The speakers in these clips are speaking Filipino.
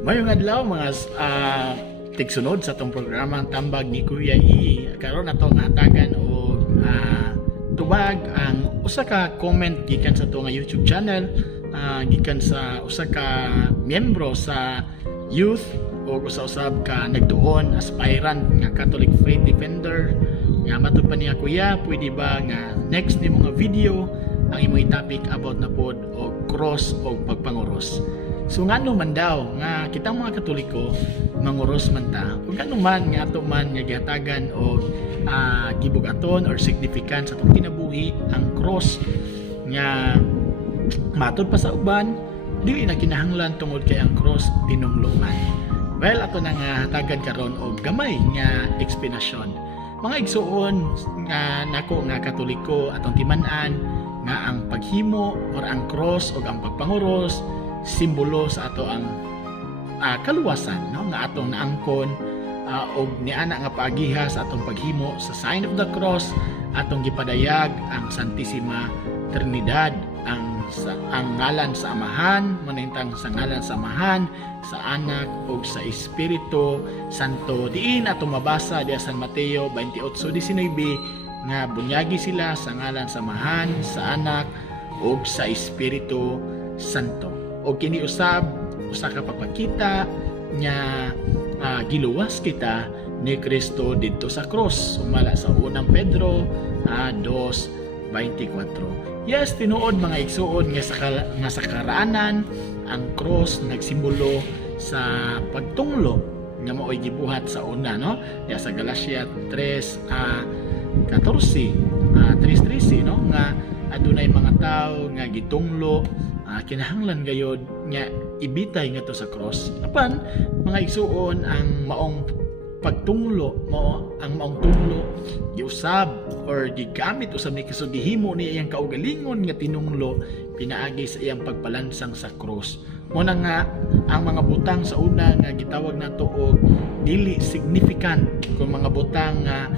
Mayong adlaw mga tigsunod sa itong programang Tambag ni Kuya E. Karon na itong hatagan o tubag ang usa ka comment gikan sa itong YouTube channel, gikan sa usa ka miyembro sa youth o usa-usab ka nagtuon aspirant nga Catholic Faith Defender nga matud pa niya, Kuya, pwede ba nga next ni mga video ang imong topic about na pod o cross o pagpanguros. So ngano man daw nga kitang mga Katoliko manguros man ta ug ngano man nga ato man nga gihatagan o gibugaton or significant sa atong kinabuhi ang cross nga matod pa sa uban dili na kinahanglan tungod kay ang cross tinungloman. Well, ato na nga hatagan karon og gamay nga eksplanasyon. Mga igsuon nga nako nga Katoliko atong timan-an nga ang paghimo or ang cross o ang pagpanguros simbolo sa ato ang kaluwasan, no? Nga atong naangkon og niana nga paagiha sa atong paghimo sa sign of the cross atong gipadayag ang Santissima Trinidad, ang ngalan sa Amahan, manintang sa ngalan sa Amahan, sa Anak ug sa Espiritu Santo. Diin atong mabasa diya San Mateo 28:19 nga bunyagi sila sa ngalan sa Amahan, sa Anak ug sa Espiritu Santo. O kini usab usa ka papakita nya giluwas kita ni Kristo didto sa cross sumala sa unang Pedro 2:24. Yes, tinuod mga igsuon nga sa karaanan ang cross nagsimbolo sa pagtunglo nga mao'y gibuhat sa una, no? Ya sa Galacia 3:13 no, nga adunay mga tawo nga gitunglo kinahanglan gayod nga ibitay nga to sa cross. Apan mga igsuon ang maong pagtunglo ang maong tunglo giusab or gigamit usab ni Kristo, gihimo ni iyang kaugalingon nga tinunglo pinaagi sa iyang pagpalansang sa cross. Muna nga ang mga butang sa una nga gitawag nato og dili significant kung mga butang nga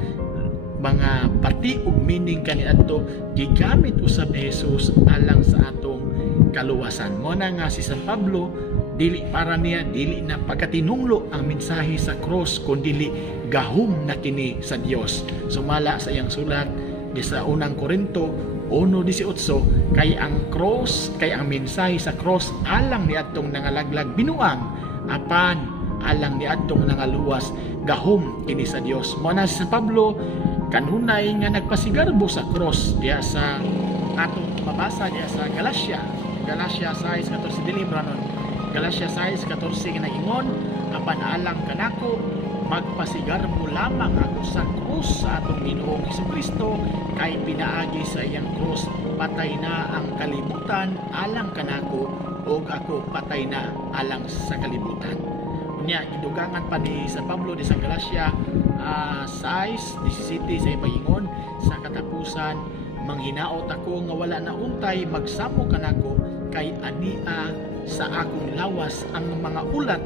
mga pati ug meaning kaniadto gigamit usab ni Jesus alang sa atong kaluwasan. Muna nga si San Pablo dili para niya dili na pagkatinunglo ang mensahe sa cross kundi gahom na kini sa Dios. Sumala sa iyang sulat di sa unang Korinto 1:18 kay ang cross kay ang mensahe sa cross alang niadtong nangalaglag binuang apan alang niadtong nangaluwas gahom kini sa Dios. Muna si San Pablo kanunay nga nagpasigarbo sa cross diya sa atong mabasa diya sa Galacia 6:14 dili branon Galacia 6:14 nga naingon apan alang kanako magpasigarbo lamang ako sa krus sa atong Ginoong Hesukristo kay pinaagi sa iyang krus patay na ang kalibutan alang kanako ug ako patay na alang sa kalibutan. Unya gidugangan pa ni San Pablo di sa Galacia 6:17 sa ipagingon sa katapusan manghinaot ako nga wala na untay magsamo kanako kay ania sa akong lawas ang mga ulat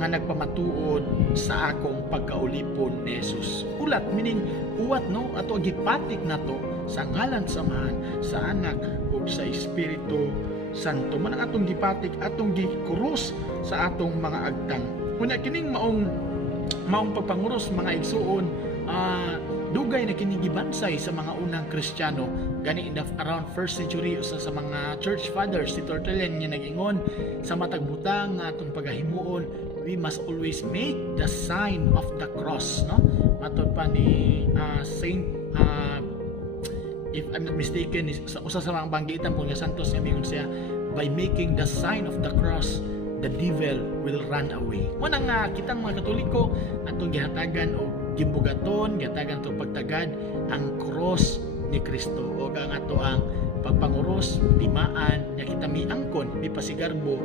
nga nagpamatuod sa akong pagkaulipon ni Jesus. Ulat meaning uwat, no, ato gipatik nato sa ngalan sa Amahan, sa Anak ug sa Espiritu Santo. Man ang atong gipatik atong gikrus sa atong mga agtang. Kuna kining maong pagpanguros mga igsuon dugay na kinigibansay sa mga unang Kristiyano gani around 1st century usa sa mga church fathers si Tertullian nga nag-ingon sa matag butang nga atong pagahimuon we must always make the sign of the cross, no? Matod pa ni Saint if I'm not mistaken usa sa mga banggitan po nga santos nga mingon siya by making the sign of the cross the devil will run away. Muna nga kitang mga Katoliko atong gihatagan o gimbugaton gihatagan to pagtagad ang cross ni Kristo o ang ato ang pagpanguros timaan nga kita miangkon mipasigarbo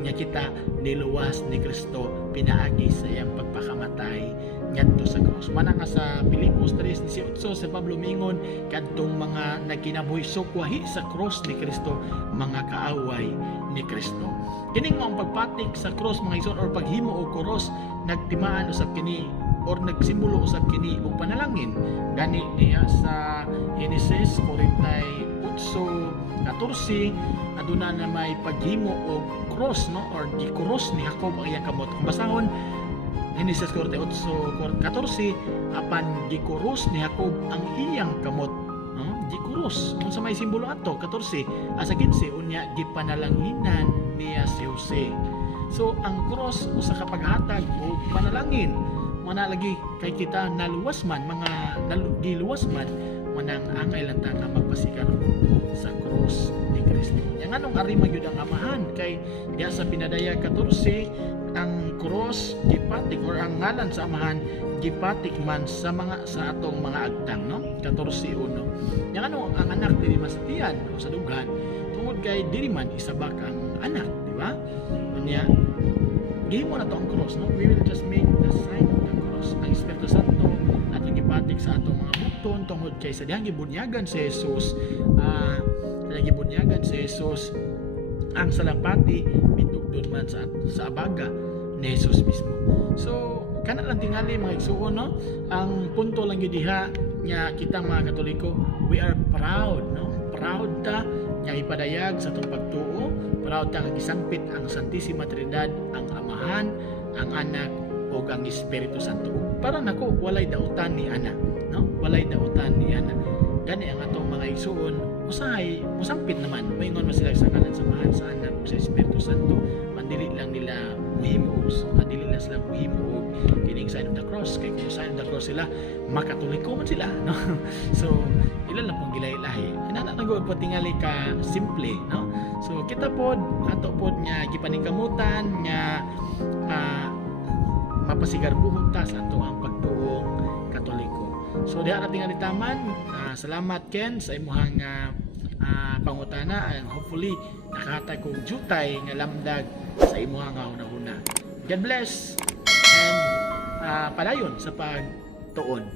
nga kita niluwas ni Kristo pinaagi sa iyang pagpakamatay ngadto sa cross. Mana nga sa Pilipos 3:18 sa Pablo mingon kadtong mga nagkinabuhi sukwahi sa cross ni Kristo mga kaaway ni Kristo. Kining mga pagpatik sa cross mga igsoon or paghimo og cross nagtimaan usab kini or nagsimbolo usab kini og panalangin gani niya sa Genesis 48 14 aduna na may paghimo og cross, no, or gikuros ni Jacob ang iyang kamot. Kung basahon Genesis 48:14, apan gikuros ni Jacob ang iyang kamot, no? Gikuros unsa may simbolo ato 14 asa 15 unya gipanalanginan niya si Jose. So ang cross usa ka paghatag o panalangin mana lagi kay kita naluwas man mga giluwas man manang angay lang ta nga magpasigar sa cross ni Kristo. Yang anong ari magyud ang amahan kay diya sa pinadaya 14 ang cross gipatik or ang ngalan sa amahan gipatik man sa atong mga agtang, no? 14:1. Yang ano ang anak dili masatian o sa dughan tungod kay dili man isabak ang anak, di ba? Unya gihimo na to ang cross, no? We will just make the sign of the cross. Ang Espiritu Santo atong gipatik sa atong mga bukton tungod kay sa dihang gibunyagan si Jesus, ang salapati bitugdon man sa abaga ni Jesus mismo. So kana lang tingali mga igsuon, no? Ang punto lang gyud diha nya kita mga Katoliko, we are proud, no? Proud ta nga ipadayag sa atong pagtuo, proud ta nga gisangpit ang Santissima Trinidad, ang Amahan, ang Anak ug ang Espiritu Santo. Para nako walay dautan ni ana, no? Walay dautan ni ana. Gani ang atong mga igsuon usahay musangpit naman moingon man sila sa kanan samahan sa Anak ug sa Espiritu Santo. Mandili lang nila muhimo, dili lang sila muhimo kining sign of the cross. Kay kung sign of the cross sila makatoliko man sila, no? So ilan lang pong gilay-lahi inana nagod po tingali ka simple, no? So kita pod ato pod nga gipaningkamutan nga mapasigar buhon ta sa ato ang pagtuong Katoliko. So diha na tingali taman. Salamat Ken sa imong pangutana, and hopefully nakahatag kong jutay nga lamdag sa imong nga hunahuna. God bless and padayon sa pagtuon.